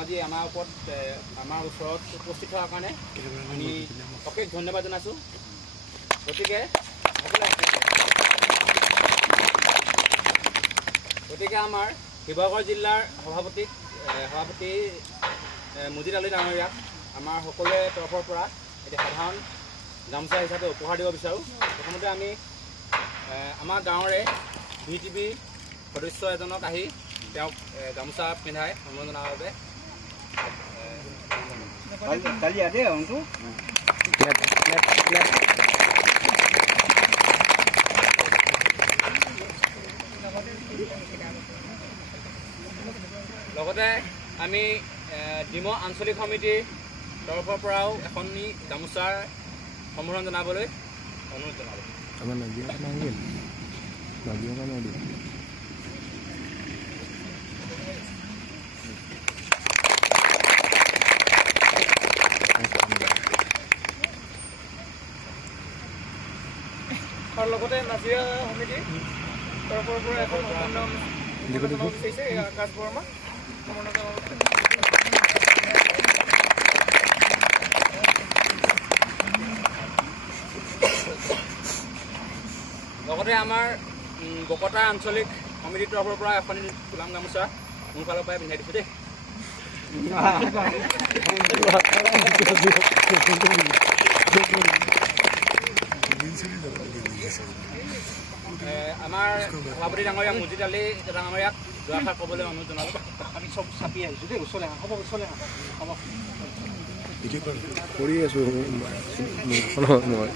আজি আমাৰ ওপৰত আমাৰ ওচৰত উপস্থিত হোৱাৰ কাৰণে আমি অশেষ ধন্যবাদ জনাইছোঁ। গতিকে আমাৰ শিৱসাগৰ জিলাৰ সভাপতি মুজিদ আলী ডাঙৰীয়াক আমাৰ সকলোৰে তৰফৰ পৰা এতিয়া সাধাৰণ গামোচা হিচাপে উপহাৰ দিব বিচাৰোঁ। প্ৰথমতে আমি আমাৰ গাঁৱৰে VTV সদস্য এজনক আহি তেওঁক গামোচা পিন্ধাই সম্বৰ্ধনাৰ বাবে লগতে আমি ডিমৌ আঞ্চলিক সমিতিৰ তৰফৰ পৰাও এখনি গামোচাৰ সম্বৰ্ধনা জনাবলৈ অনুৰোধ জনালোঁ। আৰু লগতে নাজিৰা সমিতি তৰফৰ পৰা এখন বিচাৰিছে আকাশ বৰ্মা লগতে আমাৰ বকতা আঞ্চলিক সমিতিৰ তৰফৰ পৰা এখন গোলাম গামোচা মোৰ ফালৰ পৰাই পিন্ধাই দিছোঁ দেই। আমাৰ সভাপতি ডাঙৰীয়া মুজিদ আলী ডাঙৰীয়াক দুআষাৰ ক'বলৈ অনুৰোধ জনালোঁ। আমি চব চাপি আহিছোঁ দেই, ওচৰলৈ আহা, হ'ব ওচৰলৈ আহা, হ'ব কৰি আছোঁ মই